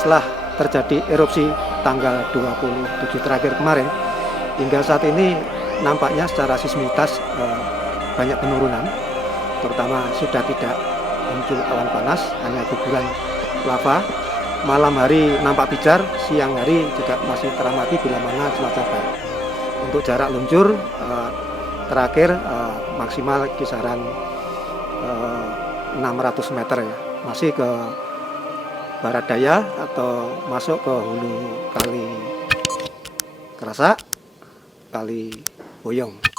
Setelah terjadi erupsi tanggal 27 terakhir kemarin, hingga saat ini nampaknya secara sismitas banyak penurunan, terutama sudah tidak muncul awan panas, hanya guguran lava. Malam hari nampak pijar, siang hari juga masih teramati bila mana cuaca baik. Untuk jarak luncur terakhir maksimal kisaran 600 meter ya, masih ke barat daya atau masuk ke hulu Kali Kerasak, Kali Boyong.